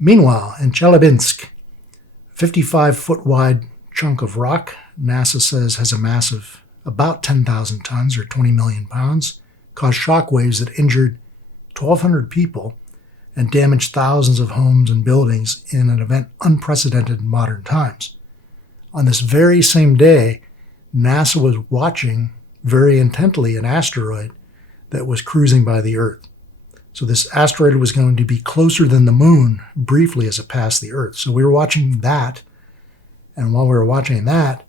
Meanwhile, in Chelyabinsk, 55-foot wide chunk of rock NASA says has a mass of about 10,000 tons or 20 million pounds, caused shock waves that injured 1,200 people and damaged thousands of homes and buildings in an event unprecedented in modern times. On this very same day, NASA was watching very intently an asteroid that was cruising by the Earth. So this asteroid was going to be closer than the moon briefly as it passed the Earth. So we were watching that, and while we were watching that,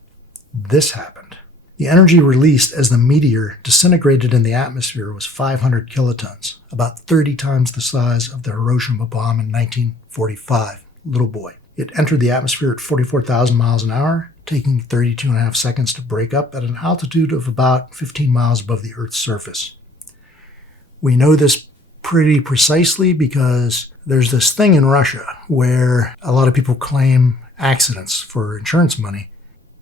this happened. The energy released as the meteor disintegrated in the atmosphere was 500 kilotons, about 30 times the size of the Hiroshima bomb in 1945. Little boy. It entered the atmosphere at 44,000 miles an hour, taking 32 and a half seconds to break up at an altitude of about 15 miles above the Earth's surface. We know this pretty precisely because there's this thing in Russia where a lot of people claim accidents for insurance money.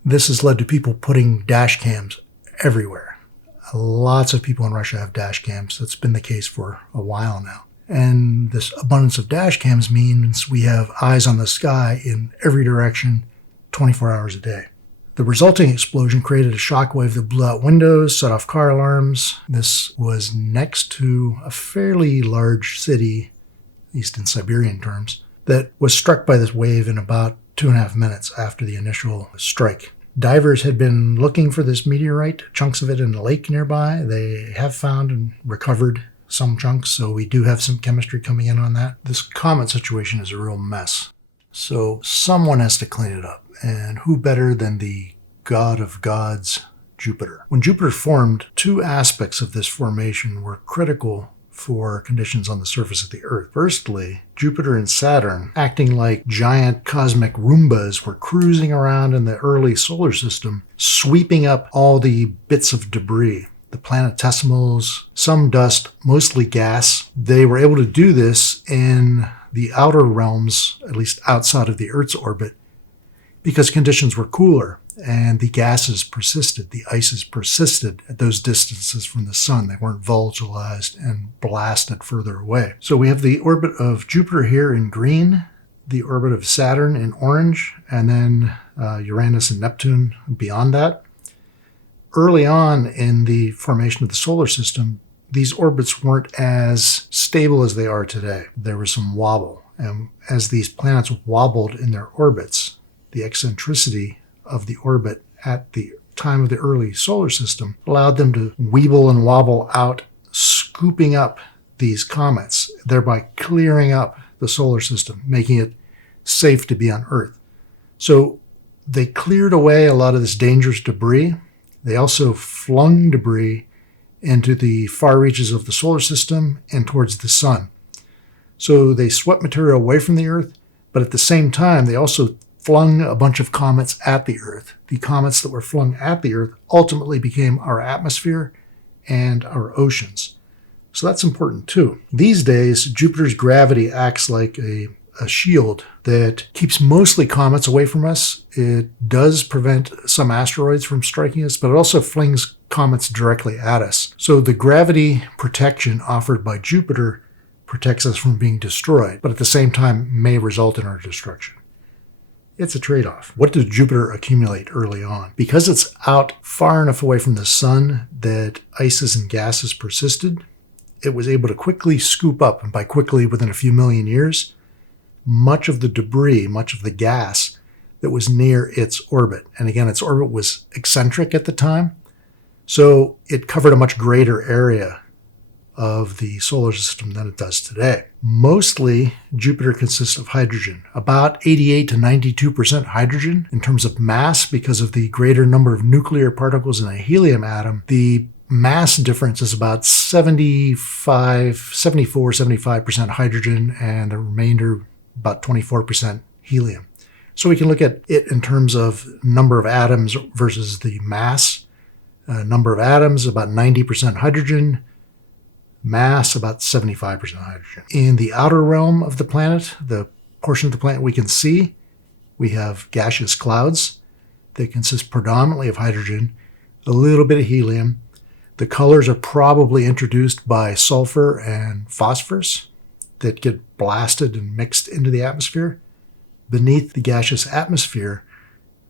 This has led to people putting dash cams everywhere. Lots of people in Russia have dash cams. That's been the case for a while now. And this abundance of dash cams means we have eyes on the sky in every direction 24 hours a day. The resulting explosion created a shockwave that blew out windows, set off car alarms. This was next to a fairly large city, at least in Siberian terms, that was struck by this wave in about 2.5 minutes after the initial strike. Divers had been looking for this meteorite, chunks of it in a lake nearby. They have found and recovered some chunks, so we do have some chemistry coming in on that. This comet situation is a real mess. So someone has to clean it up. And who better than the god of gods, Jupiter? When Jupiter formed, two aspects of this formation were critical for conditions on the surface of the Earth. Firstly, Jupiter and Saturn, acting like giant cosmic Roombas, were cruising around in the early solar system, sweeping up all the bits of debris, the planetesimals, some dust, mostly gas. They were able to do this in the outer realms, at least outside of the Earth's orbit, because conditions were cooler and the gases persisted, the ices persisted at those distances from the sun. They weren't volatilized and blasted further away. So we have the orbit of Jupiter here in green, the orbit of Saturn in orange, and then Uranus and Neptune beyond that. Early on in the formation of the solar system, these orbits weren't as stable as they are today. There was some wobble, and as these planets wobbled in their orbits, the eccentricity of the orbit at the time of the early solar system allowed them to weeble and wobble out, scooping up these comets, thereby clearing up the solar system, making it safe to be on Earth. So they cleared away a lot of this dangerous debris. They also flung debris into the far reaches of the solar system and towards the sun. So they swept material away from the Earth, but at the same time, they also flung a bunch of comets at the Earth. The comets that were flung at the Earth ultimately became our atmosphere and our oceans. So that's important too. These days, Jupiter's gravity acts like a shield that keeps mostly comets away from us. It does prevent some asteroids from striking us, but it also flings comets directly at us. So the gravity protection offered by Jupiter protects us from being destroyed, but at the same time may result in our destruction. It's a trade-off. What does Jupiter accumulate early on? Because it's out far enough away from the sun that ices and gases persisted, it was able to quickly scoop up, and by quickly, within a few million years, much of the debris, much of the gas that was near its orbit. And again, its orbit was eccentric at the time, so it covered a much greater area of the solar system than it does today. Mostly, Jupiter consists of hydrogen, about 88 to 92% hydrogen in terms of mass because of the greater number of nuclear particles in a helium atom. The mass difference is about 75% hydrogen and the remainder about 24% helium. So we can look at it in terms of number of atoms versus the mass. Number of atoms, about 90% hydrogen. Mass, about 75% hydrogen. In the outer realm of the planet, the portion of the planet we can see, we have gaseous clouds that consist predominantly of hydrogen, a little bit of helium. The colors are probably introduced by sulfur and phosphorus. that get blasted and mixed into the atmosphere. Beneath the gaseous atmosphere,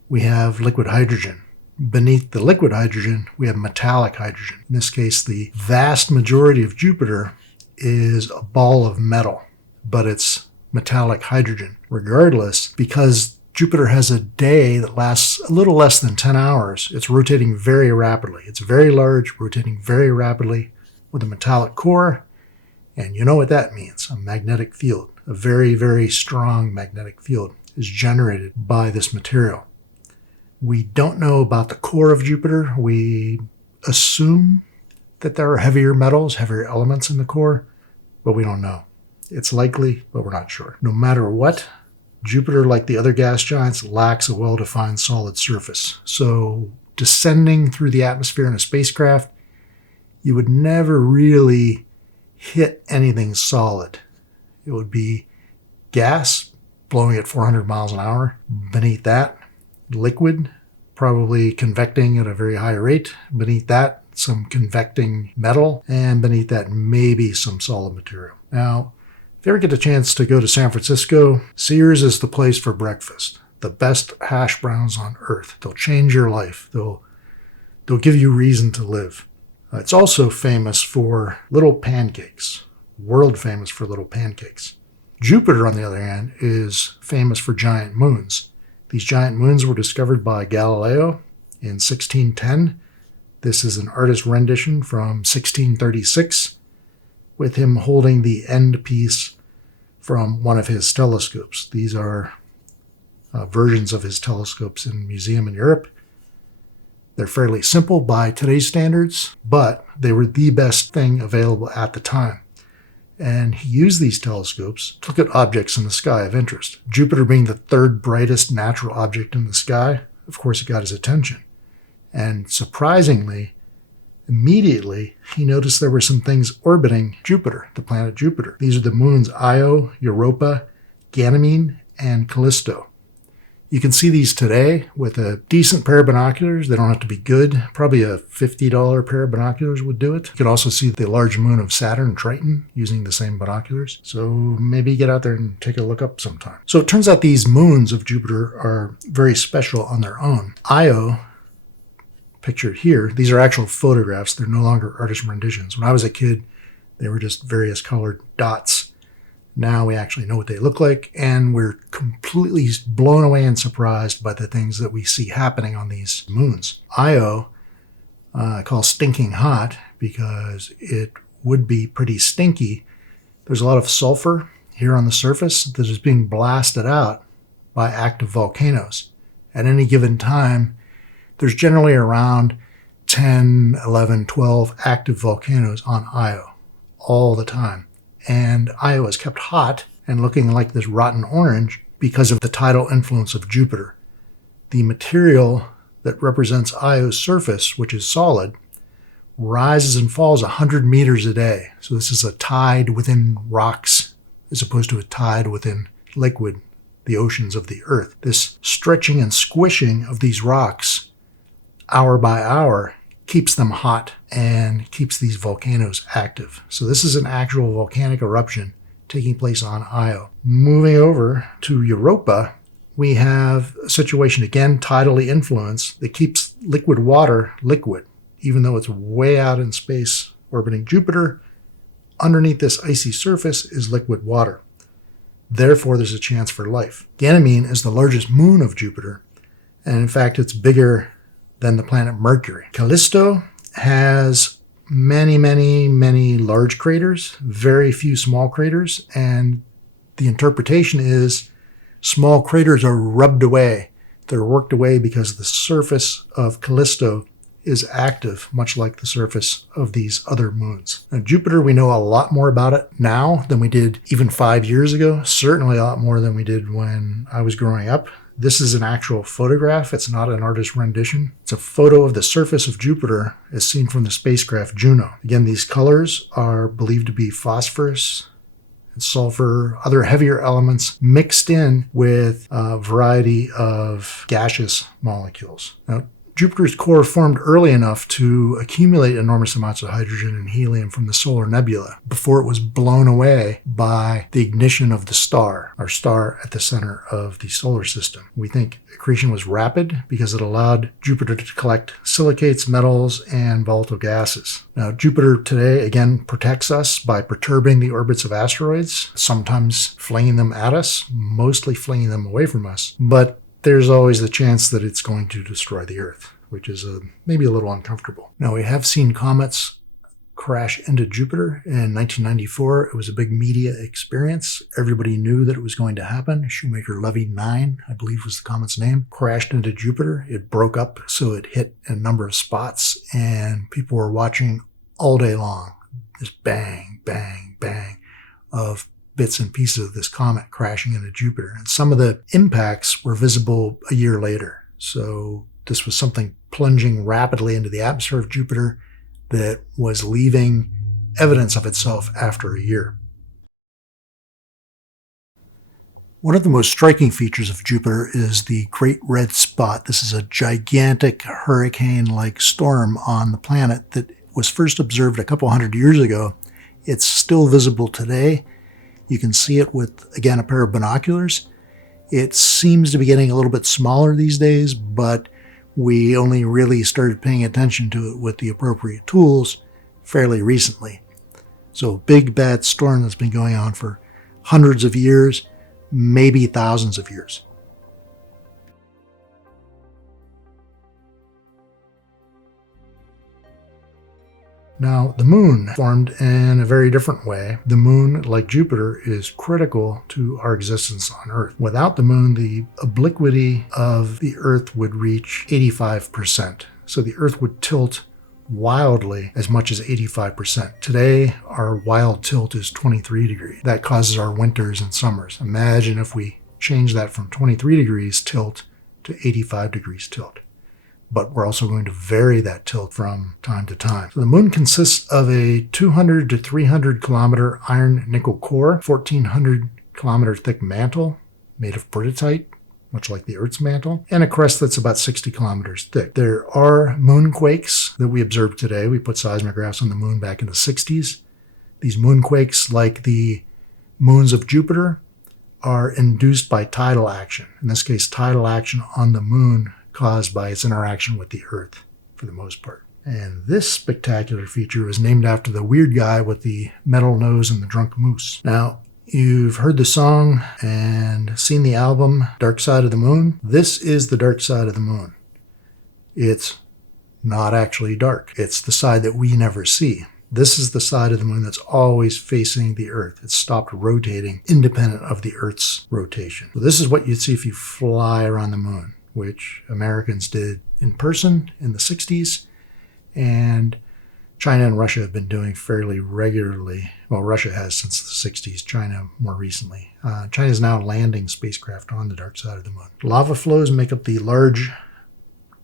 we have liquid hydrogen. Beneath the liquid hydrogen, we have metallic hydrogen. In this case, the vast majority of Jupiter is a ball of metal, but it's metallic hydrogen. Regardless, because Jupiter has a day that lasts a little less than 10 hours, it's rotating very rapidly. It's very large, rotating very rapidly with a metallic core. And you know what that means, a magnetic field. A very, very strong magnetic field is generated by this material. We don't know about the core of Jupiter. We assume that there are heavier metals, heavier elements in the core, but we don't know. It's likely, but we're not sure. No matter what, Jupiter, like the other gas giants, lacks a well-defined solid surface. So descending through the atmosphere in a spacecraft, you would never really hit anything solid. It would be gas blowing at 400 miles an hour. Beneath that, liquid, probably convecting at a very high rate. Beneath that, some convecting metal. And beneath that, maybe some solid material. Now, if you ever get a chance to go to San Francisco, Sears is the place for breakfast. The best hash browns on earth. They'll change your life. They'll give you reason to live. It's also famous for little pancakes. World famous for little pancakes. Jupiter, on the other hand, is famous for giant moons. These giant moons were discovered by Galileo in 1610. This is an artist rendition from 1636, with him holding the end piece from one of his telescopes. These are versions of his telescopes in a museum in Europe. They're fairly simple by today's standards, but they were the best thing available at the time. And he used these telescopes to look at objects in the sky of interest. Jupiter being the third brightest natural object in the sky, of course it got his attention. And surprisingly, immediately, he noticed there were some things orbiting Jupiter, the planet Jupiter. These are the moons Io, Europa, Ganymede, and Callisto. You can see these today with a decent pair of binoculars. They don't have to be good. Probably a $50 pair of binoculars would do it. You can also see the large moon of Saturn, Triton, using the same binoculars. So maybe get out there and take a look up sometime. So it turns out these moons of Jupiter are very special on their own. Io, pictured here, these are actual photographs. They're no longer artist renditions. When I was a kid, they were just various colored dots. Now we actually know what they look like, and we're completely blown away and surprised by the things that we see happening on these moons. Io, I call stinking hot because it would be pretty stinky. There's a lot of sulfur here on the surface that is being blasted out by active volcanoes. At any given time, there's generally around 10, 11, 12 active volcanoes on Io all the time. And Io is kept hot and looking like this rotten orange because of the tidal influence of Jupiter. The material that represents Io's surface, which is solid, rises and falls 100 meters a day. So this is a tide within rocks as opposed to a tide within liquid, the oceans of the earth. This stretching and squishing of these rocks hour by hour keeps them hot and keeps these volcanoes active. So this is an actual volcanic eruption taking place on Io. Moving over to Europa, we have a situation, again, tidally influenced, that keeps liquid water liquid, even though it's way out in space orbiting Jupiter. Underneath this icy surface is liquid water. Therefore, there's a chance for life. Ganymede is the largest moon of Jupiter, and in fact, it's bigger than the planet Mercury. Callisto has many, many, many large craters, very few small craters, and the interpretation is small craters are rubbed away. They're worked away because the surface of Callisto is active, much like the surface of these other moons. Now, Jupiter, we know a lot more about it now than we did even 5 years ago, certainly a lot more than we did when I was growing up. This is an actual photograph. It's not an artist rendition. It's a photo of the surface of Jupiter as seen from the spacecraft Juno. Again, these colors are believed to be phosphorus and sulfur, other heavier elements mixed in with a variety of gaseous molecules. Now, Jupiter's core formed early enough to accumulate enormous amounts of hydrogen and helium from the solar nebula before it was blown away by the ignition of the star, our star at the center of the solar system. We think accretion was rapid because it allowed Jupiter to collect silicates, metals, and volatile gases. Now, Jupiter today, again, protects us by perturbing the orbits of asteroids, sometimes flinging them at us, mostly flinging them away from us. But there's always the chance that it's going to destroy the Earth, which is maybe a little uncomfortable. Now, we have seen comets crash into Jupiter in 1994. It was a big media experience. Everybody knew that it was going to happen. Shoemaker-Levy 9, I believe was the comet's name, crashed into Jupiter. It broke up, so it hit a number of spots, and people were watching all day long. This bang, bang, bang of bits and pieces of this comet crashing into Jupiter. And some of the impacts were visible a year later. So this was something plunging rapidly into the atmosphere of Jupiter that was leaving evidence of itself after a year. One of the most striking features of Jupiter is the Great Red Spot. This is a gigantic hurricane-like storm on the planet that was first observed a couple hundred years ago. It's still visible today. You can see it with, again, a pair of binoculars. It seems to be getting a little bit smaller these days, but we only really started paying attention to it with the appropriate tools fairly recently. So a big bad storm that's been going on for hundreds of years, maybe thousands of years. Now, the moon formed in a very different way. The moon, like Jupiter, is critical to our existence on Earth. Without the moon, the obliquity of the Earth would reach 85%. So the Earth would tilt wildly as much as 85%. Today, our wild tilt is 23 degrees. That causes our winters and summers. Imagine if we change that from 23 degrees tilt to 85 degrees tilt. But we're also going to vary that tilt from time to time. So the moon consists of a 200 to 300 kilometer iron nickel core, 1,400 kilometer thick mantle made of peridotite, much like the Earth's mantle, and a crust that's about 60 kilometers thick. There are moonquakes that we observe today. We put seismographs on the moon back in the 60s. These moonquakes, like the moons of Jupiter, are induced by tidal action. In this case, tidal action on the moon caused by its interaction with the Earth, for the most part. And this spectacular feature is named after the weird guy with the metal nose and the drunk moose. Now, you've heard the song and seen the album Dark Side of the Moon. This is the dark side of the moon. It's not actually dark. It's the side that we never see. This is the side of the moon that's always facing the Earth. It's stopped rotating independent of the Earth's rotation. So this is what you'd see if you fly around the moon, which Americans did in person in the 60s, and China and Russia have been doing fairly regularly. Well, Russia has since the 60s, China more recently. China is now landing spacecraft on the dark side of the moon. Lava flows make up the large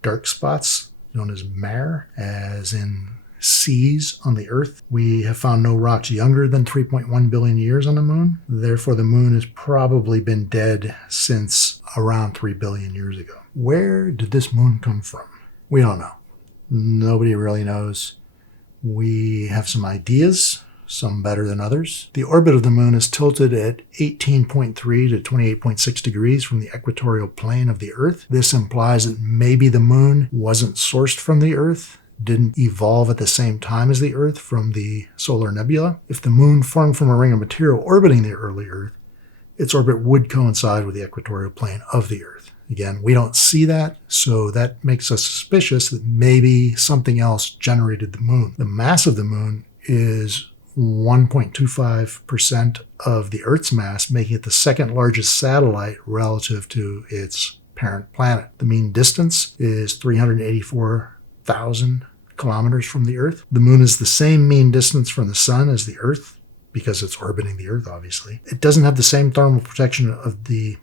dark spots known as mare, as in seas on the Earth. We have found no rocks younger than 3.1 billion years on the moon. Therefore, the moon has probably been dead since around 3 billion years ago. Where did this moon come from? We don't know. Nobody really knows. We have some ideas, some better than others. The orbit of the moon is tilted at 18.3 to 28.6 degrees from the equatorial plane of the Earth. This implies that maybe the moon wasn't sourced from the Earth, didn't evolve at the same time as the Earth from the solar nebula. If the moon formed from a ring of material orbiting the early Earth, its orbit would coincide with the equatorial plane of the Earth. Again, we don't see that, so that makes us suspicious that maybe something else generated the moon. The mass of the moon is 1.25% of the Earth's mass, making it the second largest satellite relative to its parent planet. The mean distance is 384,000 kilometers from the Earth. The moon is the same mean distance from the sun as the Earth, because it's orbiting the Earth, obviously. It doesn't have the same thermal protection of the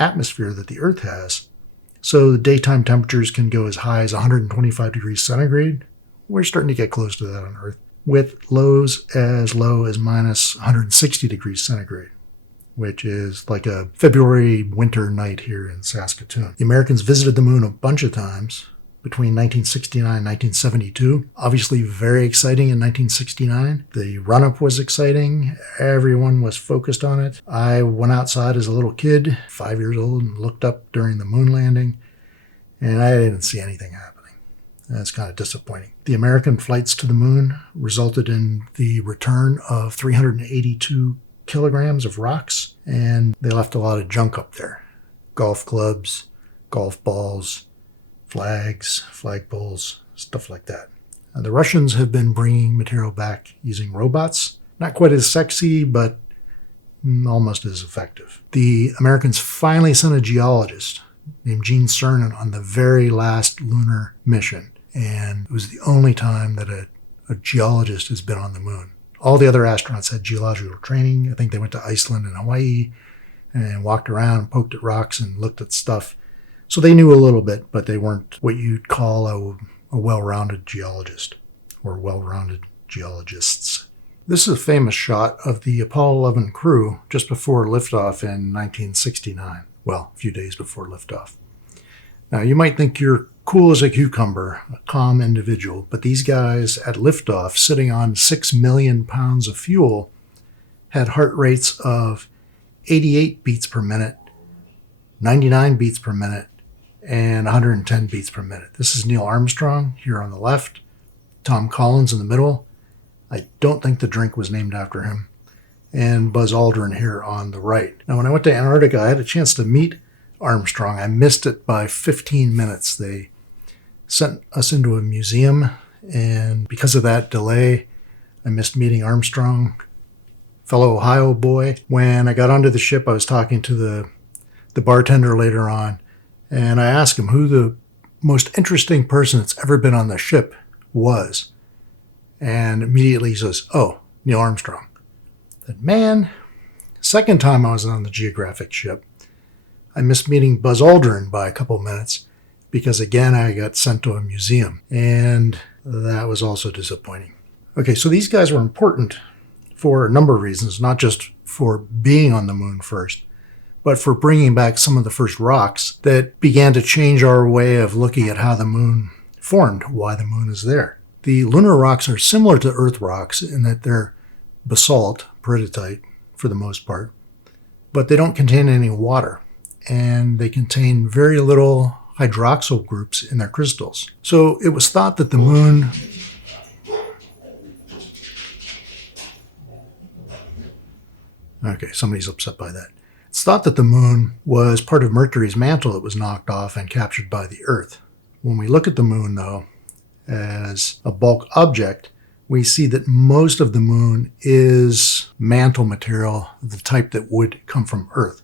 atmosphere that the Earth has, so the daytime temperatures can go as high as 125 degrees centigrade. We're starting to get close to that on Earth, with lows as low as minus 160 degrees centigrade, which is like a February winter night here in Saskatoon. The Americans visited the moon a bunch of times. between 1969 and 1972. Obviously very exciting in 1969. The run-up was exciting. Everyone was focused on it. I went outside as a little kid, 5 years old, and looked up during the moon landing, and I didn't see anything happening. That's kind of disappointing. The American flights to the moon resulted in the return of 382 kilograms of rocks, and they left a lot of junk up there. Golf clubs, golf balls, flags, flagpoles, stuff like that. The Russians have been bringing material back using robots. Not quite as sexy, but almost as effective. The Americans finally sent a geologist named Gene Cernan on the very last lunar mission, and it was the only time that a geologist has been on the moon. All the other astronauts had geological training. I think they went to Iceland and Hawaii and walked around and poked at rocks and looked at stuff. So they knew a little bit, but they weren't what you'd call a well-rounded geologist or well-rounded geologists. This is a famous shot of the Apollo 11 crew just before liftoff in 1969. Well, a few days before liftoff. Now, you might think you're cool as a cucumber, a calm individual, but these guys at liftoff, sitting on 6 million pounds of fuel, had heart rates of 88 beats per minute, 99 beats per minute, and 110 beats per minute. This is Neil Armstrong here on the left, Tom Collins in the middle. I don't think the drink was named after him, and Buzz Aldrin here on the right. Now, when I went to Antarctica, I had a chance to meet Armstrong. I missed it by 15 minutes. They sent us into a museum, and because of that delay, I missed meeting Armstrong, fellow Ohio boy. When I got onto the ship, I was talking to the bartender later on, and I asked him who the most interesting person that's ever been on the ship was. And immediately he says, "Oh, Neil Armstrong." I said, "Man, second time I was on the geographic ship, I missed meeting Buzz Aldrin by a couple minutes because, again, I got sent to a museum, and that was also disappointing." Okay, so these guys were important for a number of reasons, not just for being on the moon first, but for bringing back some of the first rocks that began to change our way of looking at how the moon formed, why the moon is there. The lunar rocks are similar to Earth rocks in that they're basalt, peridotite for the most part, but they don't contain any water, and they contain very little hydroxyl groups in their crystals. So it was thought that the moon Okay, somebody's upset by that. It's thought that the moon was part of Mercury's mantle that was knocked off and captured by the Earth. When we look at the moon, though, as a bulk object, we see that most of the moon is mantle material, the type that would come from Earth.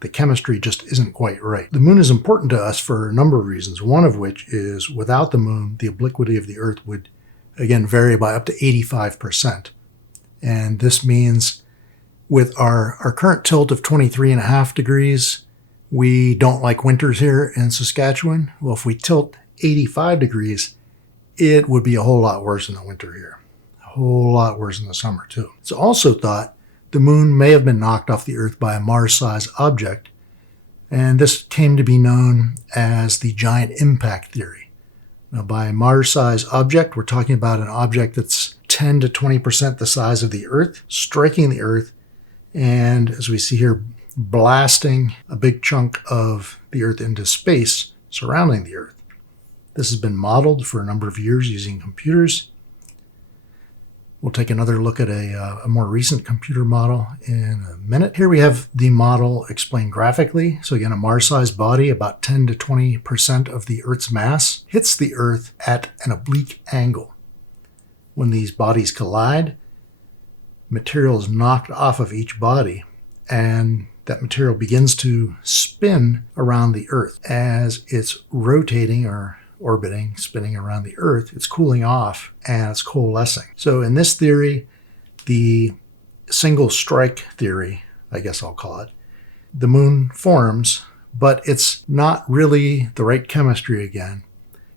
The chemistry just isn't quite right. The moon is important to us for a number of reasons, one of which is without the moon, the obliquity of the Earth would, again, vary by up to 85%. And this means with our current tilt of 23.5 degrees, we don't like winters here in Saskatchewan. Well, if we tilt 85 degrees, it would be a whole lot worse in the winter here. A whole lot worse in the summer, too. It's also thought the moon may have been knocked off the Earth by a Mars-sized object, and this came to be known as the giant impact theory. Now, by a Mars-sized object, we're talking about an object that's 10 to 20% the size of the Earth, striking the Earth, and as we see here, blasting a big chunk of the Earth into space surrounding the Earth. This has been modeled for a number of years using computers. We'll take another look at a more recent computer model in a minute. Here we have the model explained graphically. So again, a Mars-sized body, about 10 to 20% of the Earth's mass, hits the Earth at an oblique angle. When these bodies collide, material is knocked off of each body, and that material begins to spin around the Earth. As it's rotating or orbiting, spinning around the Earth, it's cooling off and it's coalescing. So in this theory, the single strike theory, I guess I'll call it, the moon forms, but it's not really the right chemistry again.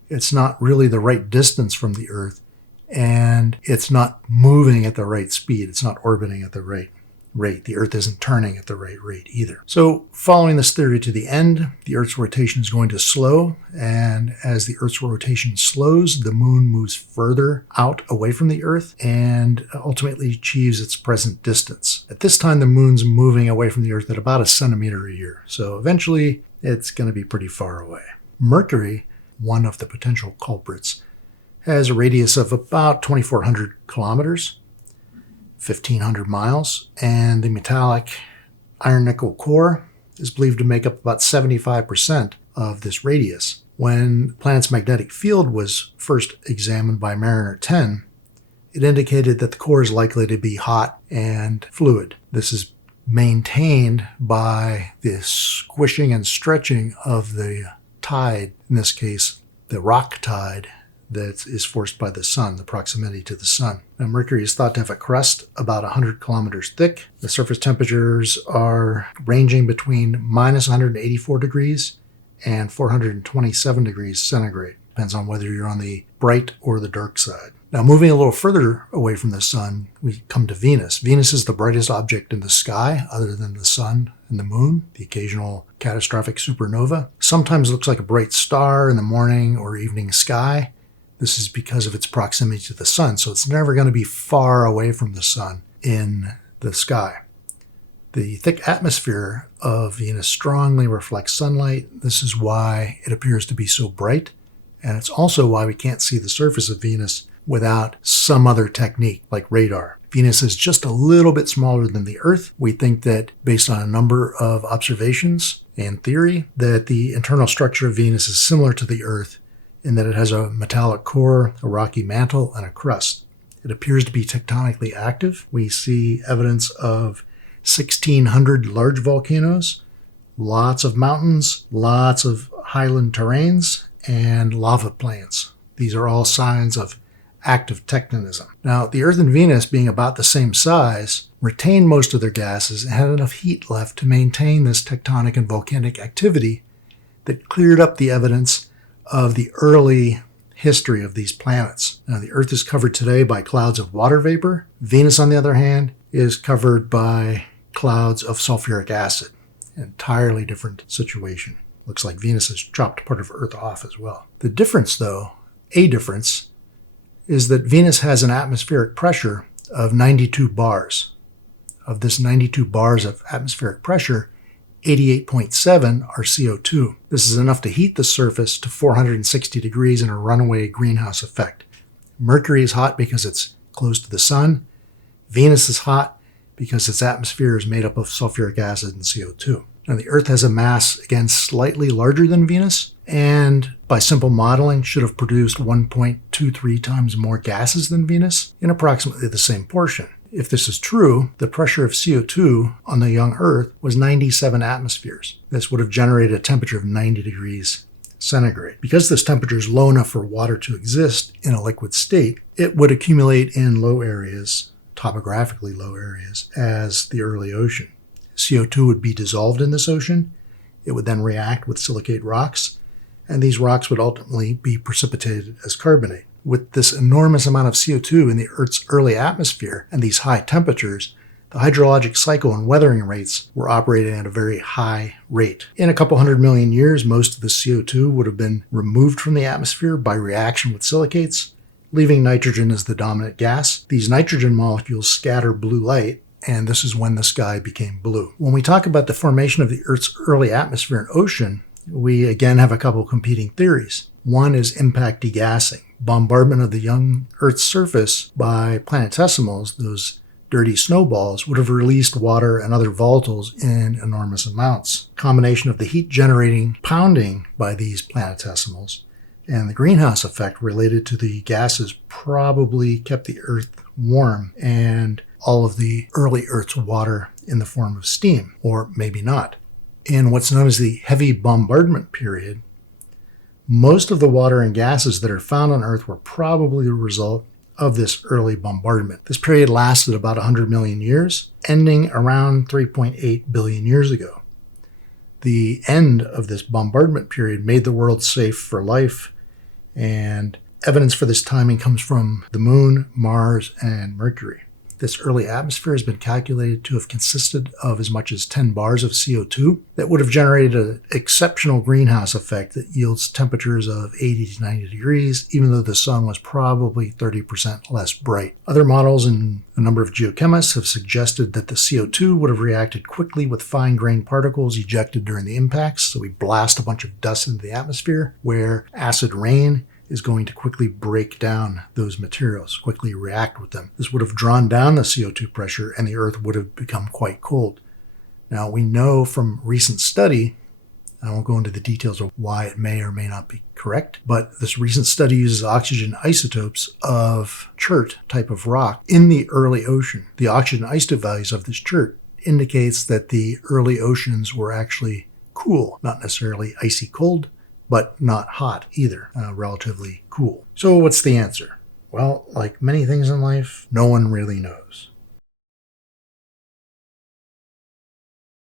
It's not really the right distance from the Earth, and it's not moving at the right speed. It's not orbiting at the right rate. The Earth isn't turning at the right rate either. So following this theory to the end, the Earth's rotation is going to slow, and as the Earth's rotation slows, the moon moves further out away from the Earth and ultimately achieves its present distance. At this time, the moon's moving away from the Earth at about a centimeter a year, so eventually it's going to be pretty far away. Mercury, one of the potential culprits, has a radius of about 2,400 kilometers, 1,500 miles, and the metallic iron-nickel core is believed to make up about 75% of this radius. When the planet's magnetic field was first examined by Mariner 10, it indicated that the core is likely to be hot and fluid. This is maintained by the squishing and stretching of the tide, in this case, the rock tide, that is forced by the sun, the proximity to the sun. Now, Mercury is thought to have a crust about 100 kilometers thick. The surface temperatures are ranging between minus 184 degrees and 427 degrees centigrade. Depends on whether you're on the bright or the dark side. Now, moving a little further away from the sun, we come to Venus. Venus is the brightest object in the sky, other than the sun and the moon, the occasional catastrophic supernova. Sometimes looks like a bright star in the morning or evening sky. This is because of its proximity to the sun, so it's never going to be far away from the sun in the sky. The thick atmosphere of Venus strongly reflects sunlight. This is why it appears to be so bright, and it's also why we can't see the surface of Venus without some other technique like radar. Venus is just a little bit smaller than the Earth. We think that based on a number of observations and theory that the internal structure of Venus is similar to the Earth, in that it has a metallic core, a rocky mantle, and a crust. It appears to be tectonically active. We see evidence of 1,600 large volcanoes, lots of mountains, lots of highland terrains, and lava plains. These are all signs of active tectonism. Now, the Earth and Venus, being about the same size, retained most of their gases and had enough heat left to maintain this tectonic and volcanic activity that cleared up the evidence of the early history of these planets. Now, the Earth is covered today by clouds of water vapor. Venus, on the other hand, is covered by clouds of sulfuric acid. An entirely different situation. Looks like Venus has chopped part of Earth off as well. The difference, though, a difference, is that Venus has an atmospheric pressure of 92 bars. Of this 92 bars of atmospheric pressure, 88.7 are CO2. This is enough to heat the surface to 460 degrees in a runaway greenhouse effect. Mercury is hot because it's close to the sun. Venus is hot because its atmosphere is made up of sulfuric acid and CO2. Now, the Earth has a mass, again, slightly larger than Venus, and by simple modeling should have produced 1.23 times more gases than Venus in approximately the same portion. If this is true, the pressure of CO2 on the young Earth was 97 atmospheres. This would have generated a temperature of 90 degrees centigrade. Because this temperature is low enough for water to exist in a liquid state, it would accumulate in low areas, topographically low areas, as the early ocean. CO2 would be dissolved in this ocean. It would then react with silicate rocks, and these rocks would ultimately be precipitated as carbonate. With this enormous amount of CO2 in the Earth's early atmosphere and these high temperatures, the hydrologic cycle and weathering rates were operating at a very high rate. In a couple 100 million years, most of the CO2 would have been removed from the atmosphere by reaction with silicates, leaving nitrogen as the dominant gas. These nitrogen molecules scatter blue light, and this is when the sky became blue. When we talk about the formation of the Earth's early atmosphere and ocean, we again have a couple competing theories. One is impact degassing. Bombardment of the young Earth's surface by planetesimals, those dirty snowballs, would have released water and other volatiles in enormous amounts. Combination of the heat generating pounding by these planetesimals and the greenhouse effect related to the gases probably kept the Earth warm and all of the early Earth's water in the form of steam, or maybe not. In what's known as the heavy bombardment period, most of the water and gases that are found on Earth were probably the result of this early bombardment. This period lasted about 100 million years, ending around 3.8 billion years ago. The end of this bombardment period made the world safe for life, and evidence for this timing comes from the Moon, Mars, and Mercury. This early atmosphere has been calculated to have consisted of as much as 10 bars of CO2 that would have generated an exceptional greenhouse effect that yields temperatures of 80 to 90 degrees, even though the sun was probably 30% less bright. Other models and a number of geochemists have suggested that the CO2 would have reacted quickly with fine-grained particles ejected during the impacts, so we blast a bunch of dust into the atmosphere, where acid rain is going to quickly break down those materials, quickly react with them. This would have drawn down the CO2 pressure and the Earth would have become quite cold. Now, we know from recent study, I won't go into the details of why it may or may not be correct, but this recent study uses oxygen isotopes of chert type of rock in the early ocean. The oxygen isotope values of this chert indicates that the early oceans were actually cool, not necessarily icy cold, but not hot either, relatively cool. So what's the answer? Well, like many things in life, no one really knows.